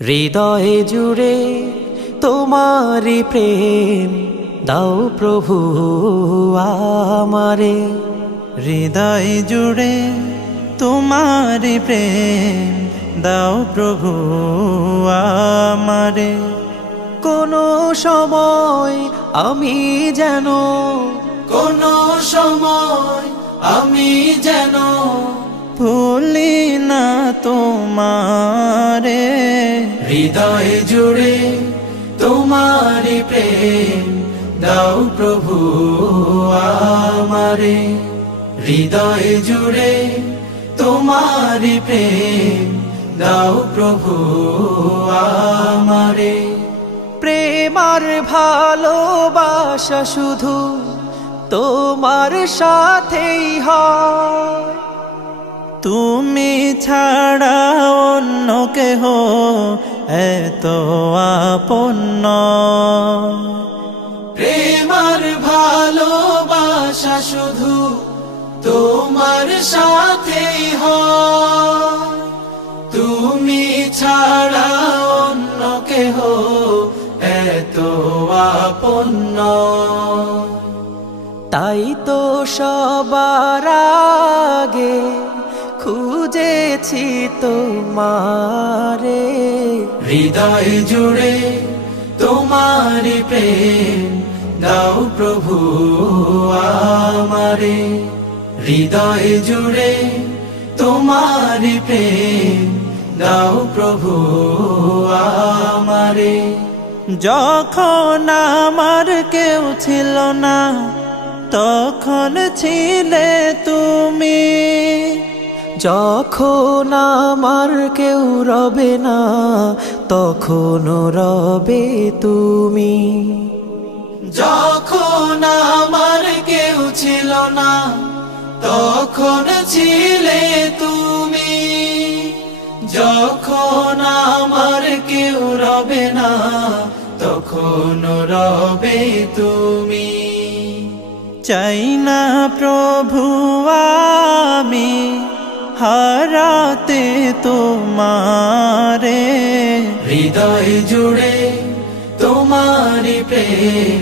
হৃদয়ে জুড়ে তোমারি প্রেম দাও প্রভু আমারে। হৃদয় জুড়ে তোমারি প্রেম দাও প্রভু আমারে। কোনো সময় আমি যেন ভুলি না তোমারে। হৃদয় জুড়ে তোমারি প্রেম দাও প্রভু আমারে। হৃদয় জুড়ে তোমারি প্রেম দাও প্রভু আমারে। প্রেম আর ভালোবাসা শুধু তোমার সাথেই হয়, তুমি ছাড়া অন্য কেহ এত আপন নয়। প্রেম আর ভালোবাসা শুধু তোমার সাথেই হয়, তুমি ছাড়া অন্য কেহ এত আপন নয়। তাই তো সবার আগে খুঁজেছি তোমারে। হৃদয় জুড়ে তোমারি প্রেম দাও প্রভু আমারে। হৃদয় জুড়ে তোমারি প্রেম দাও প্রভু আমারে। যখন আমার কেউ ছিল না তখন ছিলে তুমি, যখন আমার কেউ রবে না তখন রবে তুমি। যখন আমার কেউ ছিল না তখন ছিলে তুমি, যখন আমার কেউ রবে না তখন রবে তুমি। চাই না প্রভু আমি হারাতে তোমারে। হৃদয় জুড়ে তোমারি প্রেম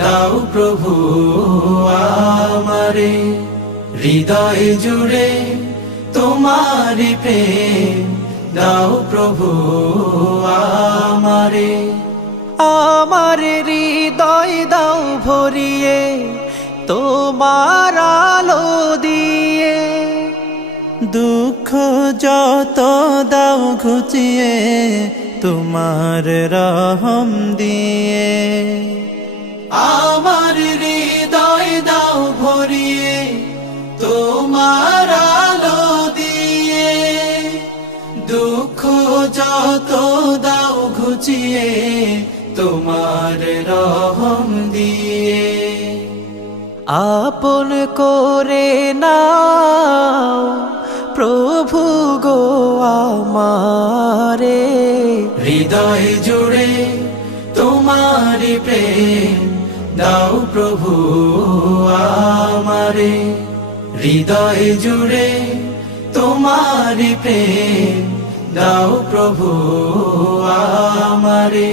দাও প্রভু আমারে। হৃদয় জুড়ে তোমারি প্রেম দাও প্রভু আমারে। আমার হৃদয় দাও ভরিয়ে তোমার আলো দিয়ে, দুঃখ যত দাও ঘুচিয়ে তোমার রহম দিয়ে। আমার হৃদয় দাও ভরিয়ে তোমার আলো দিয়ে, দুঃখ যত দাও ঘুচিয়ে তোমার রহম দিয়ে। আপন করে নাও প্রভু গো আমারে। হৃদয় জুড়ে তোমারি প্রেম দাও প্রভু আমারে। হৃদয় জুড়ে তোমারি প্রেম দাও প্রভু আমারে।